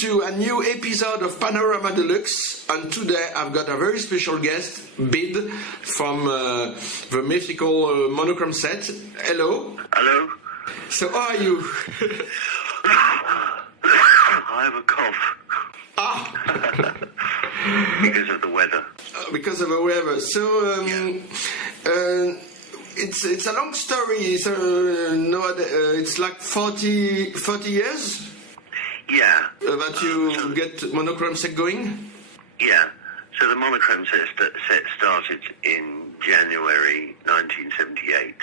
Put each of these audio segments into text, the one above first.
to a new episode of Panorama Deluxe, and today I've got a very special guest, Bid, from the mythical Monochrome Set. Hello. Hello. So how are you? I have a cough. Ah! Because of the weather. Because of the weather. So, it's a long story. So, it's like 40 years? Yeah. That you get Monochrome Set going? Yeah. So the Monochrome Set started in January 1978,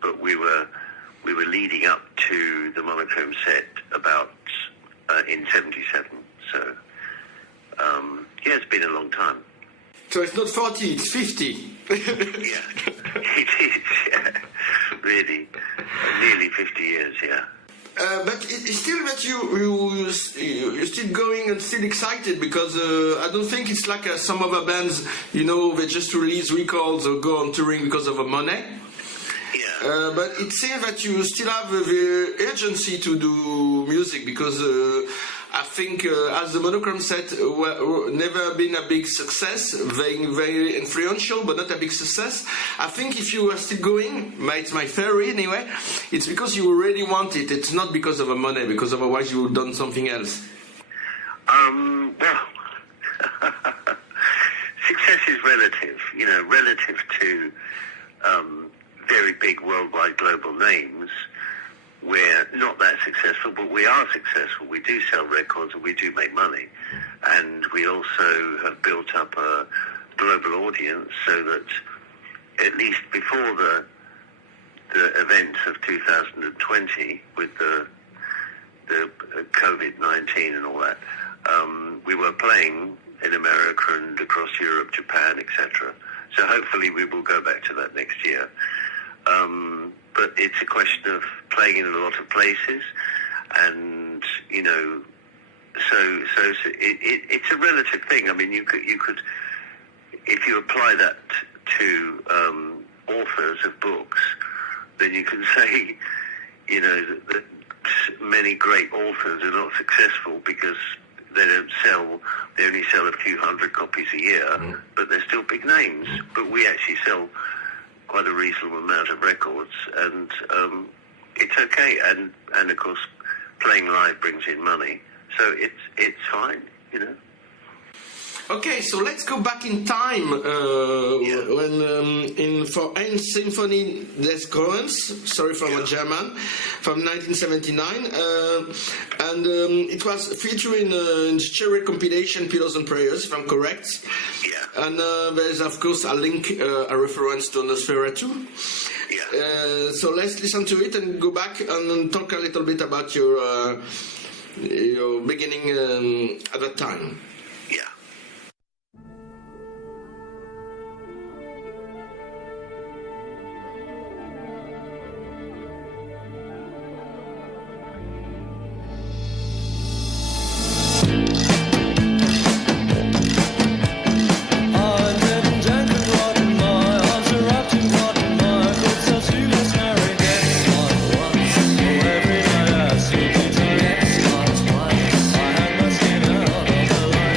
but we were leading up to the Monochrome Set about in 77. So it's been a long time. So it's not 40, it's 50. Yeah, it is. Yeah, really, nearly 50 years. Yeah. But it's still that you're still going and still excited, because I don't think it's like some other bands, they just release records or go on touring because of the money. Yeah. But it seems that you still have the urgency to do music, because I think as the Monochrome Set never been a big success, very influential, but not a big success. I think if you are still going, it's my theory anyway, it's because you really want it. It's not because of the money, because otherwise you would have done something else. Well, success is relative, relative to very big worldwide global names. We're not that successful, but we are successful. We do sell records and we do make money. And we also have built up a global audience, so that at least before the events of 2020 with the COVID-19 and all that, we were playing in America and across Europe, Japan, etc. So hopefully we will go back to that next year. But it's a question of playing in a lot of places, and so it's a relative thing. I mean, you could if you apply that to authors of books, then you can say, that many great authors are not successful because they only sell a few hundred copies a year, but they're still big names. But we actually sell quite a reasonable amount of records, and it's okay. And of course, playing live brings in money, so it's fine, Okay, so let's go back in time when for Ein Symphonie des Grauens, sorry for my German, from 1979, and it was featuring in the cherry compilation Pillows and Prayers, if I'm correct. Yeah. And there's of course a link, a reference to Nosferatu. Yeah. So let's listen to it and go back and talk a little bit about your beginning at that time. I had my skin out of the light.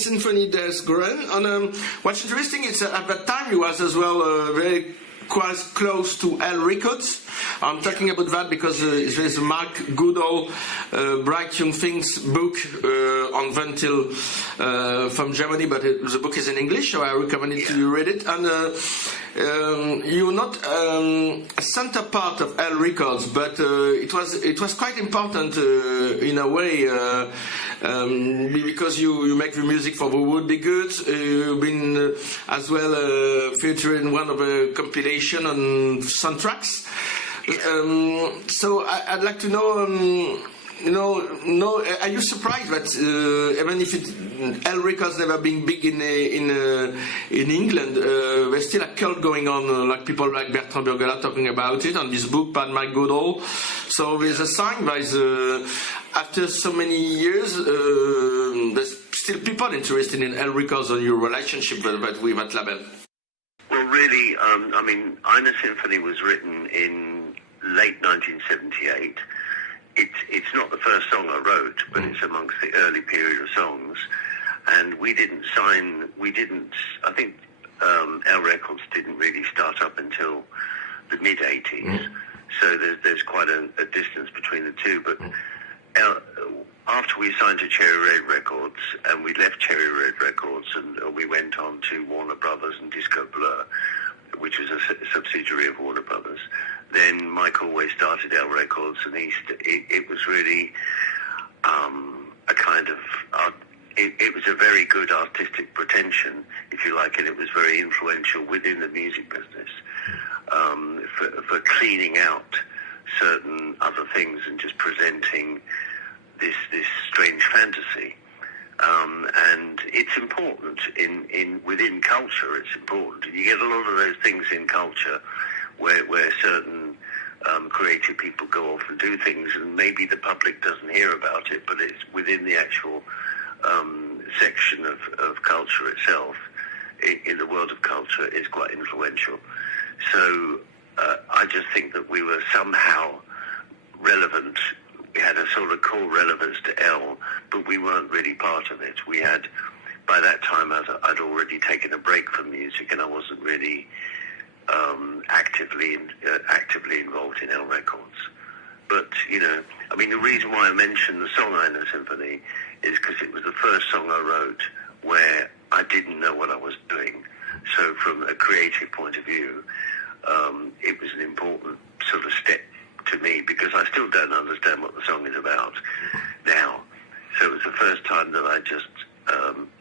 symphony there's Goren. And what's interesting is at that time he was as well very quite close to L Records. I'm talking about that because there's a Mark Goodall, Bright Young Things book on Ventil from Germany, but the book is in English, so I recommend it to you read it. And you're not a center part of L Records, but it was quite important in a way because you make the music for the Would Be Good. You've been as well featured in one of the compilation on soundtracks. So I'd like to know. Are you surprised that even if L Records never been big in England, there's still a cult going on, like people like Bertrand Burgala talking about it on this book by Mike Goodall. So there's a sign that after so many years, there's still people interested in L Records and your relationship with that label. Well, really, I mean, Eine Symphony was written in late 1978. It's not the first song I wrote, but it's amongst the early period of songs. And I think L Records didn't really start up until the mid-80s. So there's quite a distance between the two. But after we signed to Cherry Red Records, and we left Cherry Red Records, and we went on to Warner Brothers and Disco Blur, which was a subsidiary of Warner Brothers. Then Mike always started L Records, and it was really a kind of it was a very good artistic pretension, if you like, and it was very influential within the music business for cleaning out certain other things and just presenting this strange fantasy. And it's important within culture. It's important. You get a lot of those things in culture where certain creative people go off and do things, and maybe the public doesn't hear about it, but it's within the actual section of culture itself. In the world of culture, is quite influential. So I just think that we were somehow relevant. We had a sort of core relevance to L, but we weren't really part of it. We had, by that time, I'd already taken a break from music, and I wasn't really actively involved in L Records. But, I mean, the reason why I mentioned the song Eine Symphony is because it was the first song I wrote where I didn't know what I was doing. So from a creative point of view, it was an important sort of step to me, because I still don't understand what the song is about now. So it was the first time that I just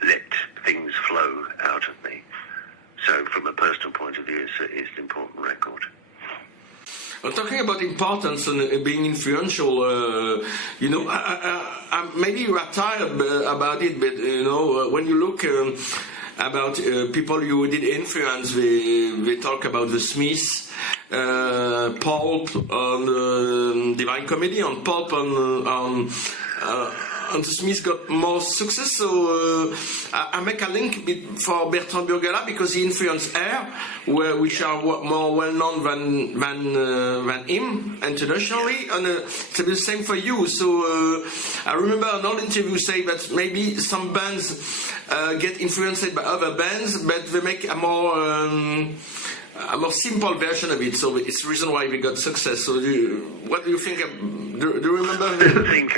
let things flow out of me. So from a personal point of view, it's an important record. Well, talking about importance and being influential, maybe you are tired about it, but when you look about people you did influence, they talk about the Smiths, Pulp on Divine Comedy, on Pulp and the Smiths got more success. So I make a link for Bertrand Burgala because he influenced Air, which are more well known than him internationally, and it's the same for you. So I remember an old interview saying that maybe some bands get influenced by other bands, but they make a more simple version of it, so it's the reason why we got success. So what do you think? Do you remember? I think,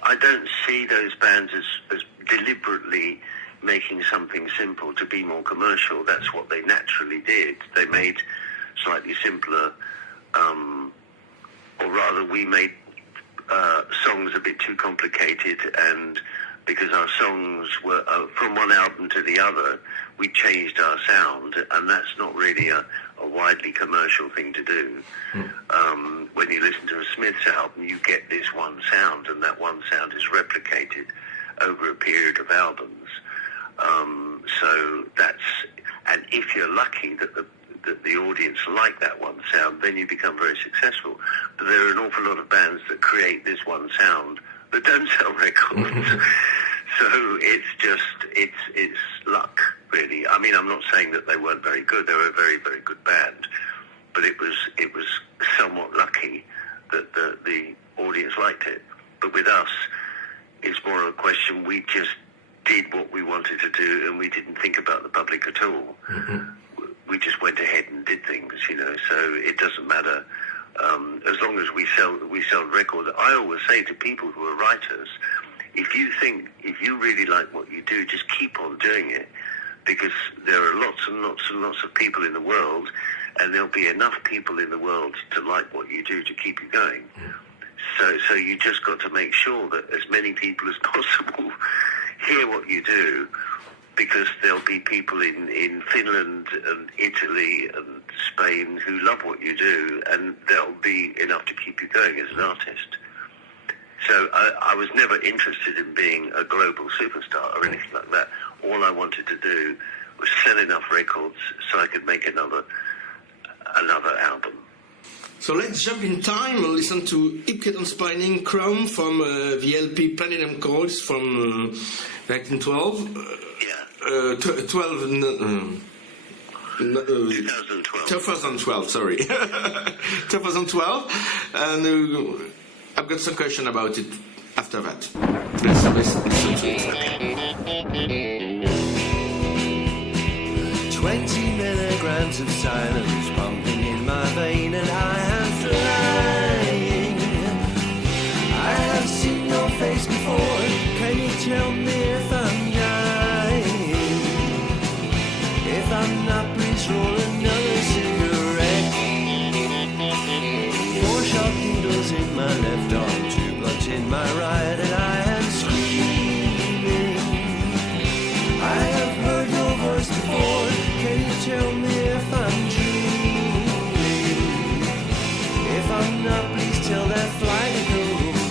I don't see those bands as deliberately making something simple to be more commercial. That's what they naturally did. They made slightly simpler, or rather we made songs a bit too complicated, and because our songs were from one album to the other, we changed our sound, and that's not really a widely commercial thing to do. When you listen to a Smiths album, you get this one sound, and that one sound is replicated over a period of albums. So and if you're lucky that the audience like that one sound, then you become very successful. But there are an awful lot of bands that create this one sound that don't sell records. So it's luck, really. I mean, I'm not saying that they weren't very good. They were a very, very good band, but it was somewhat lucky that the audience liked it. But with us, it's more a question we just did what we wanted to do and we didn't think about the public at all. Mm-hmm. We just went ahead and did things, so it doesn't matter. As long as we sell records. I always say to people who are writers, if you really like what you do, just keep on doing it, because there are lots and lots and lots of people in the world, and there'll be enough people in the world to like what you do to keep you going. So you just got to make sure that as many people as possible hear what you do, because there'll be people in Finland and Italy and Spain who love what you do, and there'll be enough to keep you going as an artist. So I was never interested in being a global superstar or anything like that. All I wanted to do was sell enough records so I could make another album. So let's jump in time and listen to Ipketon Chrome from the LP Platinum Chords from 1912. 2012, sorry. 2012. And I've got some question about it after that. Let's listen to it. 20 milligrams of silence pumping in my vein, and I am flying. I have seen your face before. Can you tell me if I'm dying? If I'm not, please roll another cigarette. 4 sharp needles in my left arm, 2 blunts in my right, and I am screaming. I have heard your voice before. Can you tell me if I'm dreaming? If I'm not, please tell that fly to go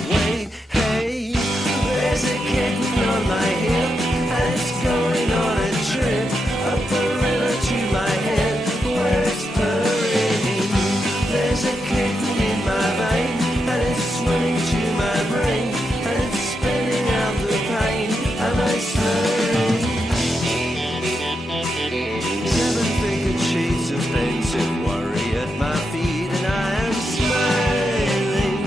away. Hey, there's a kitten on my hip, and it's going on a trip up the river to my head, where it's purring. There's a kitten in my vein, and it's swimming to my brain, and it's spinning out the pain. Am I slurring? 7 figured shades of pensive worry at my feet, and I am smiling.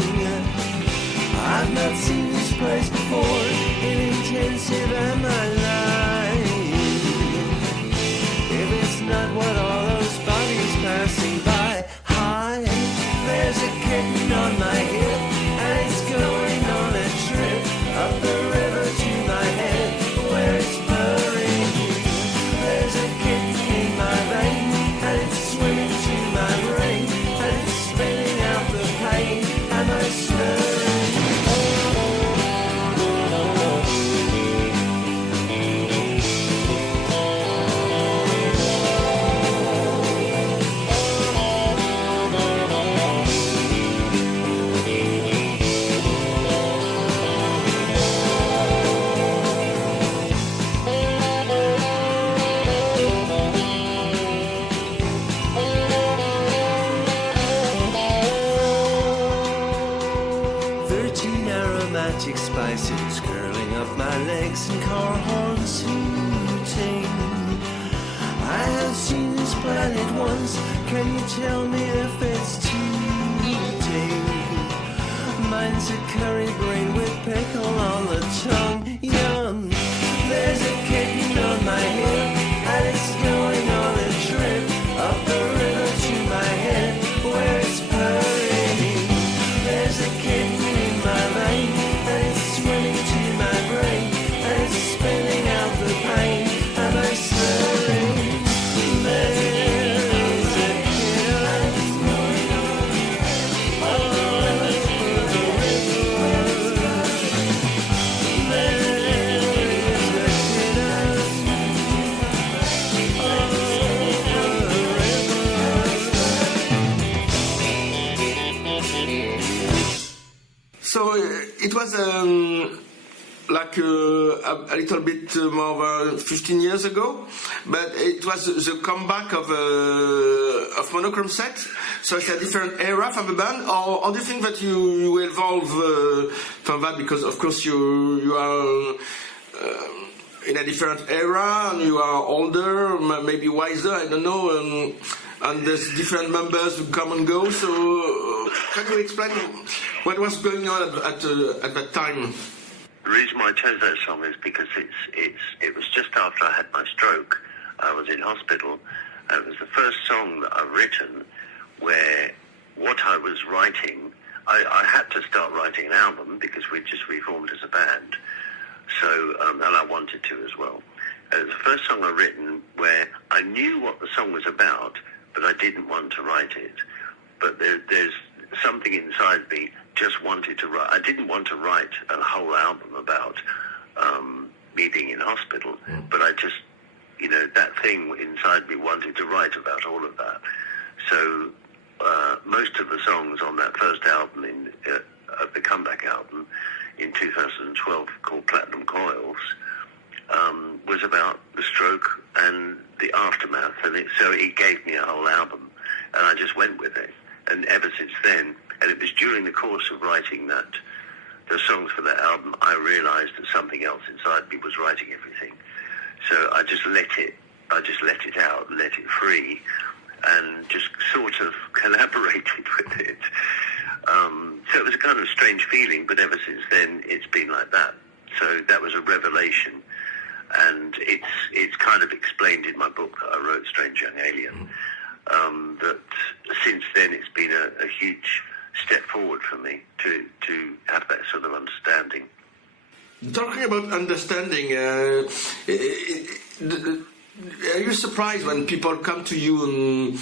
I've not seen this place before. Intensive, am I lying? If it's not what all those bodies passing by. Hi, there's a kitten on my hip, and it's going on a trip up the river to my head, where it's purring. There's a kitten in my vein, and it's swimming to my brain, and it's spinning out the pain. Am I slurring? Spices curling up my legs and car horns hooting. I have seen this planet once. Can you tell me if it's tooting? Mine's a curry brain with pickle on the tongue. Yum. There's a kitten on my hip, and it's going on a trip up the river to my head, where it's purring. There's a kitten in my vein, and it's swimming to my brain, and it's spinning out the pain. Am I slurring? There's a kitten going on all over the river. There's a kitten all over the river. So it was like a little bit more than 15 years ago, but it was the comeback of Monochrome Set. So it's a different era from the band, or do you think that you evolve from that, because of course you are in a different era and you are older, maybe wiser, I don't know, and there's different members who come and go. So can you explain what was going on at that time? The reason why I chose that song is because it was just after I had my stroke. I was in hospital, and it was the first song that I've written where what I was writing, I had to start writing an album because we'd just reformed as a band. So, and I wanted to as well. It was the first song I've written where I knew what the song was about, but I didn't want to write it. But there's something inside me just wanted to write. I didn't want to write a whole album about me being in hospital, but I just, that thing inside me wanted to write about all of that. So most of the songs on that first album, of the comeback album in 2012 called Platinum Coils, was about the stroke and the aftermath, and so it gave me a whole album, and I just went with it. And ever since then, and it was during the course of writing the songs for that album, I realized that something else inside me was writing everything. So I just let it out, let it free, and just sort of collaborated with it. So it was a kind of strange feeling, but ever since then, it's been like that. So that was a revelation, and it's kind of explained in my book that I wrote, Strange Young Alien, that since then it's been a huge step forward for me to have that sort of understanding. Talking about understanding, are you surprised when people come to you and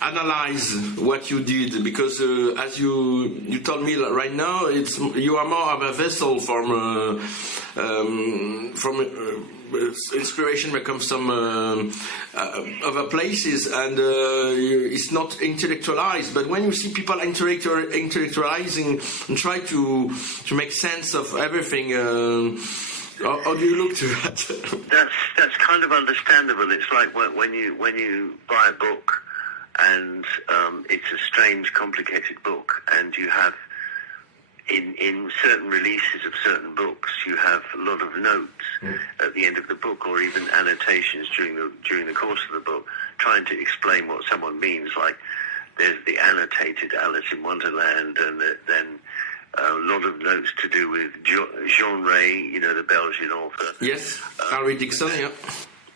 analyze what you did? Because as you told me right now, you are more of a vessel from inspiration that comes from other places, and it's not intellectualized. But when you see people intellectualizing and try to make sense of everything, how do you look to that? That's kind of understandable. It's like when you buy a book, and it's a strange, complicated book, and you have in certain releases of certain books, you have a lot of notes at the end of the book, or even annotations during the course of the book, trying to explain what someone means. Like there's the annotated Alice in Wonderland, and then a lot of notes to do with Jean Ray, the Belgian author. Yes, Harry Dixon, yeah.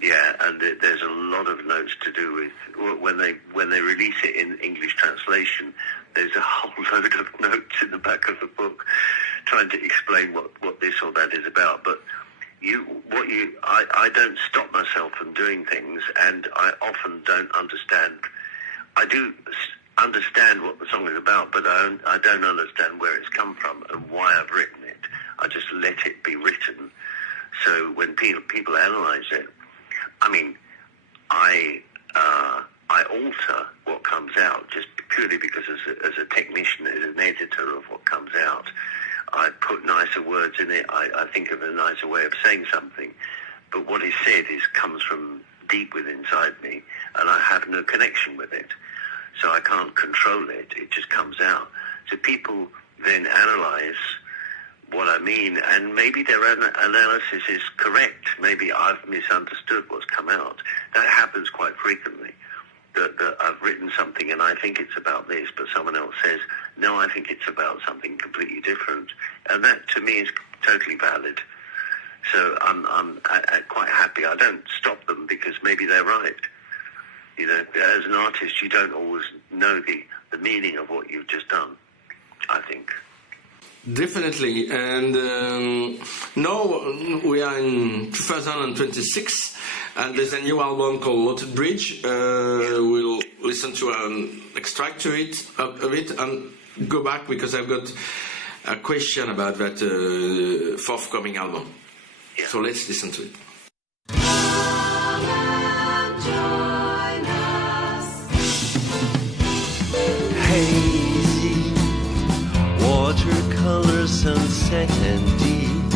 Yeah, and there's a lot of notes to do with when they release it in English translation. There's a whole load of notes in the back of the book trying to explain what this or that is about. But I don't stop myself from doing things, and I often don't understand. I do understand what the song is about, but I don't understand where it's come from and why I've written it. I just let it be written. So when people analyze it, I mean, I alter what comes out just purely because as a technician, as an editor of what comes out, I put nicer words in it. I think of a nicer way of saying something. But what is said comes from deep within inside me, and I have no connection with it. So I can't control it. It just comes out. So people then analyze what I mean, and maybe their analysis is correct. Maybe I've misunderstood what's come out. That happens quite frequently, that I've written something and I think it's about this, but someone else says, no, I think it's about something completely different. And that, to me, is totally valid. So I'm quite happy. I don't stop them because maybe they're right. As an artist, you don't always know the meaning of what you've just done, I think. Definitely, and now we are in 2026, and there's a new album called Lotus Bridge. We'll listen to an extract of it and go back because I've got a question about that forthcoming album. Yeah. So let's listen to it. Hazy watercolor, sunset and deep,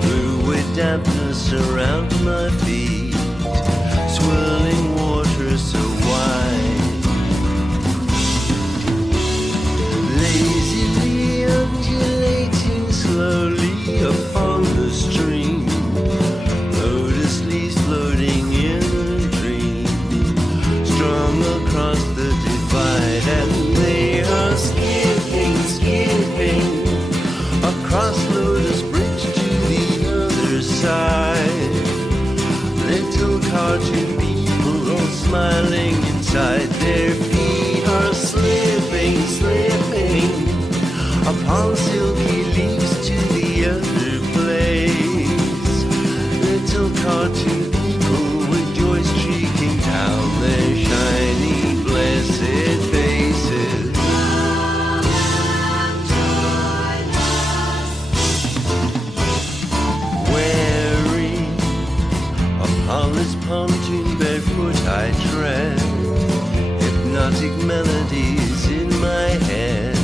fluid dampness around my feet, swirling water so wide, lazily undulating slowly upon the stream, lotus leaves floating in a dream, strung across the divide, and they are skipping across Lotus Bridge to cartoon people all smiling inside. Their feet are slipping, slipping upon silky leaves to the other place. Little cartoon people with joy streaking down their shiny, blessed faces. Wearing upon this pontoon barefoot I tread, hypnotic melodies in my head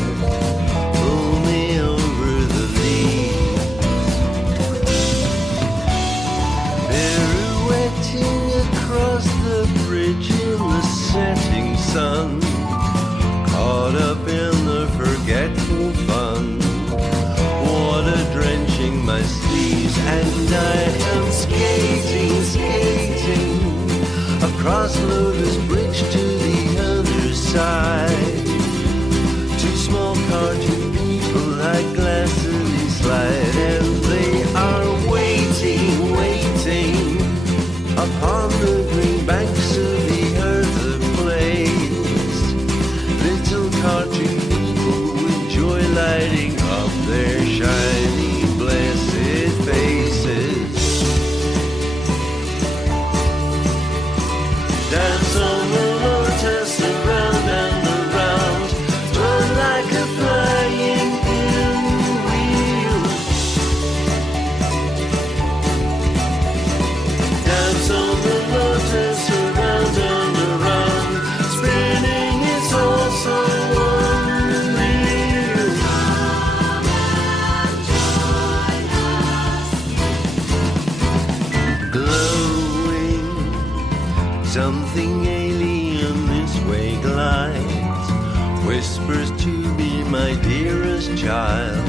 pull me over the leaves. Pirouetting across the bridge in the setting sun, caught up in the forgetful fun, water drenching my sleeves, and I am skating, skating across Lotus Bridge to the other side. Two small cartoon people like glassily slide, and they are waiting, waiting upon the green banks of the other place. Little cartoon people with joy lighting up their shiny, blessed faces. Dance on the lotus around and around, turn like a flying pinwheel. Dance on the lotus around and around, spinning it's all so unreal. Glowing, something alien this way glides, whispers to me, my dearest child,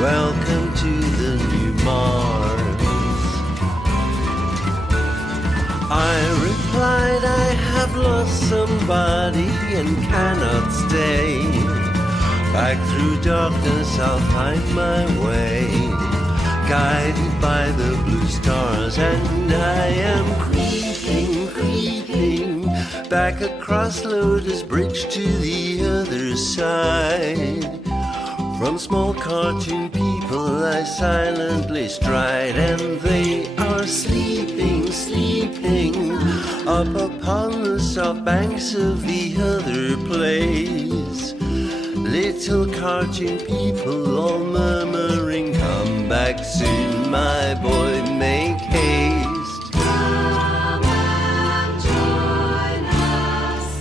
welcome to the new Mars. I replied, I have lost somebody and cannot stay. Back through darkness I'll find my way, guided by the blue stars, and I am creeping, creeping back across Lotus Bridge to the other side. From small cartoon people I silently stride, and they are sleeping, sleeping up upon the soft banks of the other place. Little cartoon people all murmuring, come back soon, my boy, make haste. Come and join us.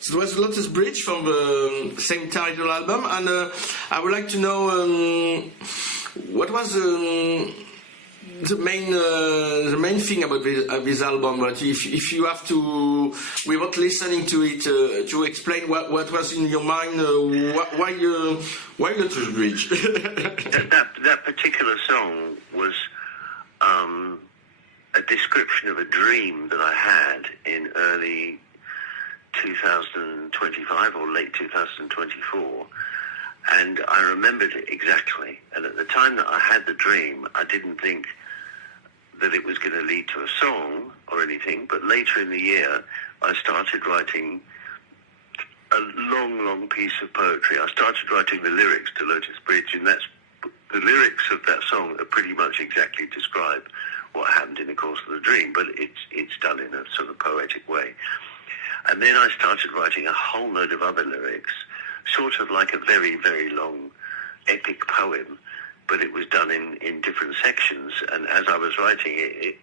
So it was Lotus Bridge from the same title album, and I would like to know what was the main thing about this album. But if you have to, without listening to it, to explain what was in your mind, why Lotus Bridge? that particular song was a description of a dream that I had in early 2025 or late 2024, and I remembered it exactly. And at the time that I had the dream, I didn't think that it was going to lead to a song or anything, but later in the year I started writing a long piece of poetry. I started writing the lyrics to Lotus Bridge, and that's the lyrics of that song are pretty much exactly describe what happened in the course of the dream, but it's done in a sort of poetic way. And then I started writing a whole load of other lyrics, sort of like a very, very long epic poem, but it was done in different sections. And as I was writing it,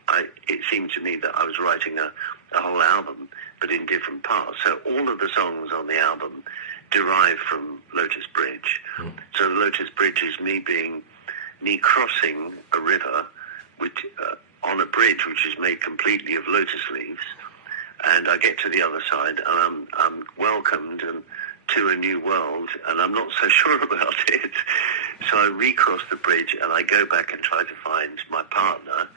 it seemed to me that I was writing a whole album, but in different parts. So all of the songs on the album derive from Lotus Bridge. Mm. So Lotus Bridge is me crossing a river which, on a bridge which is made completely of lotus leaves. And I get to the other side, and I'm welcomed to a new world, and I'm not so sure about it. So I recross the bridge and I go back and try to find my partner,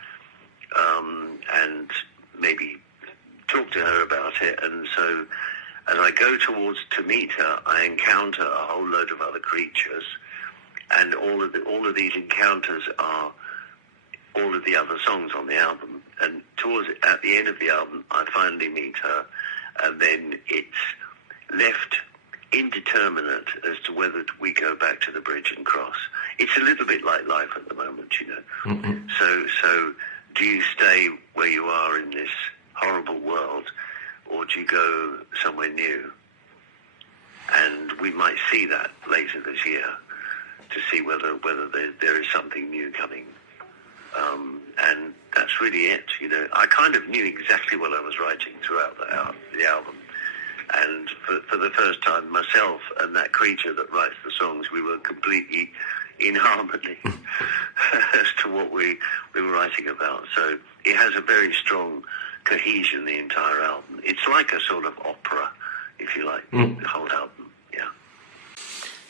and maybe talk to her about it. And so as I go towards to meet her, I encounter a whole load of other creatures, and all of these encounters are all of the other songs on the album. And at the end of the album, I finally meet her, and then it's left indeterminate as to whether we go back to the bridge and cross. It's a little bit like life at the moment, you know. Mm-hmm. So do you stay where you are in this horrible world, or do you go somewhere new? And we might see that later this year, to see whether there is something new coming. And that's really it, you know. I kind of knew exactly what I was writing throughout the album. And for the first time, myself and that creature that writes the songs, we were completely in harmony as to what we were writing about. So it has a very strong cohesion, the entire album. It's like a sort of opera, if you like, the whole album, yeah.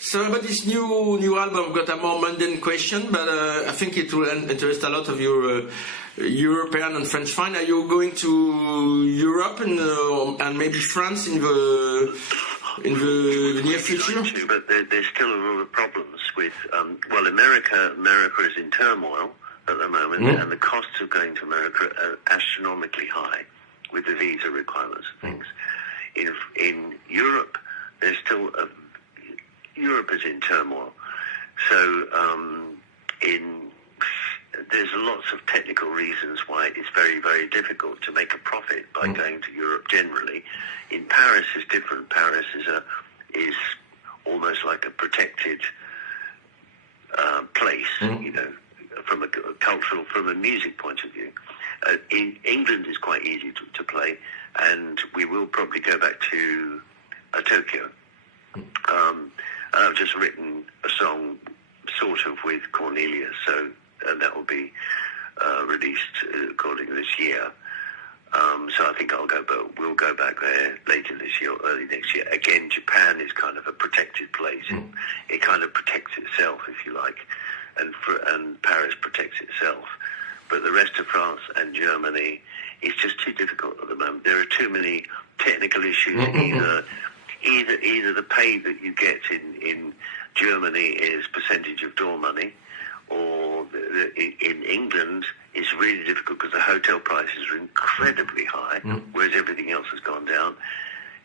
So about this new album, I've got a more mundane question, but I think it will interest a lot of your European and French fans. Are you going to Europe and maybe France in the near future? But there's still a lot of problems with America is in turmoil at the moment, and the costs of going to America are astronomically high with the visa requirements and things. In Europe, there's still Europe is in turmoil. So there's lots of technical reasons why it's very, very difficult to make a profit by going to Europe generally. In Paris is different. Paris is almost like a protected place, you know, from a cultural, from a music point of view. In England is quite easy to play, and we will probably go back to Tokyo. I've just written a song sort of with Cornelius, so that will be released according this year. So I think we'll go back there later this year, or early next year. Again, Japan is kind of a protected place. It kind of protects itself, if you like, and Paris protects itself. But the rest of France and Germany is just too difficult at the moment. There are too many technical issues. Either the pay that you get in Germany is percentage of door money, or in England it's really difficult because the hotel prices are incredibly high, whereas everything else has gone down.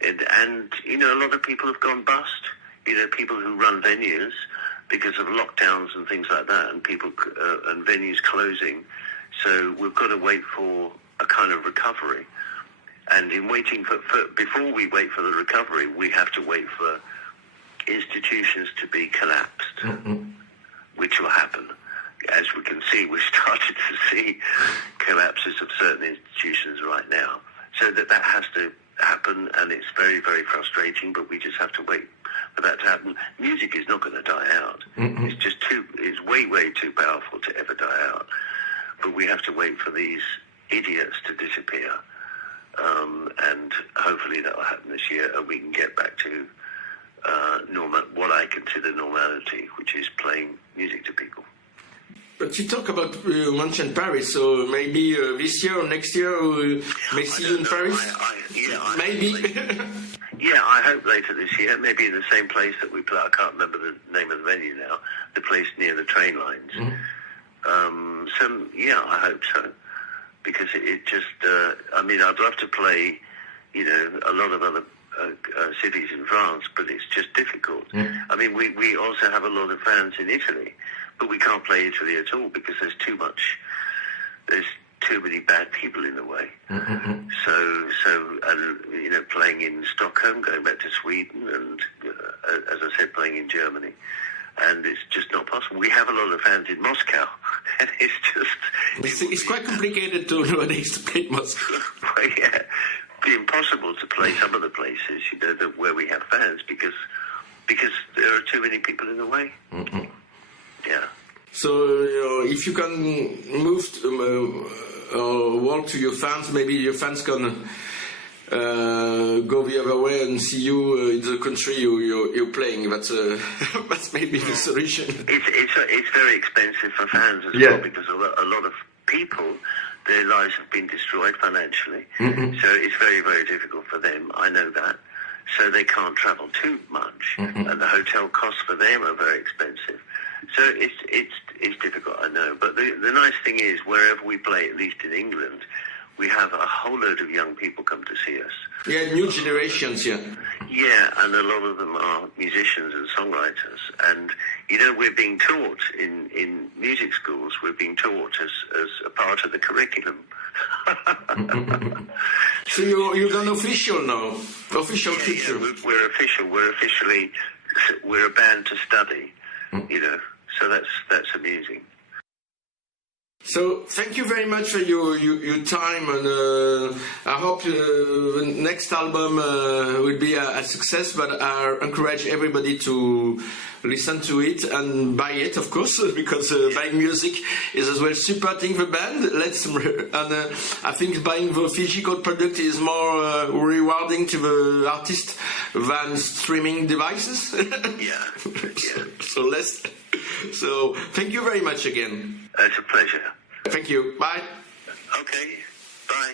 And you know, a lot of people have gone bust. You know, people who run venues because of lockdowns and things like that, and people and venues closing. So we've got to wait for a kind of recovery. And in waiting before we wait for the recovery, we have to wait for institutions to be collapsed, which will happen. As we can see, we're starting to see collapses of certain institutions right now. So that has to happen, and it's very, very frustrating, but we just have to wait for that to happen. Music is not going to die out. It's way, way too powerful to ever die out. But we have to wait for these idiots to disappear. And hopefully that will happen this year, and we can get back to what I consider normality, which is playing music to people. But you talk about mentioned Paris, so maybe this year or next year we may see you in Paris. Maybe. Yeah, I hope later this year, maybe in the same place that we play. I can't remember the name of the venue now. The place near the train lines. I hope so. Because it just, I'd love to play, you know, a lot of other cities in France, but it's just difficult. I mean, we also have a lot of fans in Italy, but we can't play Italy at all because there's too many bad people in the way. So, you know, playing in Stockholm, going back to Sweden, and as I said, playing in Germany. And it's just not possible. We have a lot of fans in Moscow, and it's just... It's quite complicated nowadays to play in Moscow. Well, yeah, it's impossible to play some of the places, you know, where we have fans, because there are too many people in the way. Yeah. So, you know, if you can move or walk to your fans, maybe your fans can go the other way and see you in the country you're playing. That's maybe the solution. It's very expensive for fans as well, because a lot of people, their lives have been destroyed financially. So it's very, very difficult for them. I know that. So they can't travel too much, and the hotel costs for them are very expensive. So it's difficult, I know. But the nice thing is, wherever we play, at least in England, we have a whole load of young people come to see us. Yeah, new generations, yeah. Yeah, and a lot of them are musicians and songwriters. And, we're being taught in music schools, we're being taught as a part of the curriculum. So you're an official now, official teacher. Yeah, we're official. We're a band to study, so that's amusing. So thank you very much for your time, and I hope the next album will be a success, but I encourage everybody to listen to it and buy it, of course, because buying music is as well supporting the band. I think buying the physical product is more rewarding to the artist than streaming devices. Yeah. So thank you very much again. It's a pleasure. Thank you. Bye. Okay. Bye.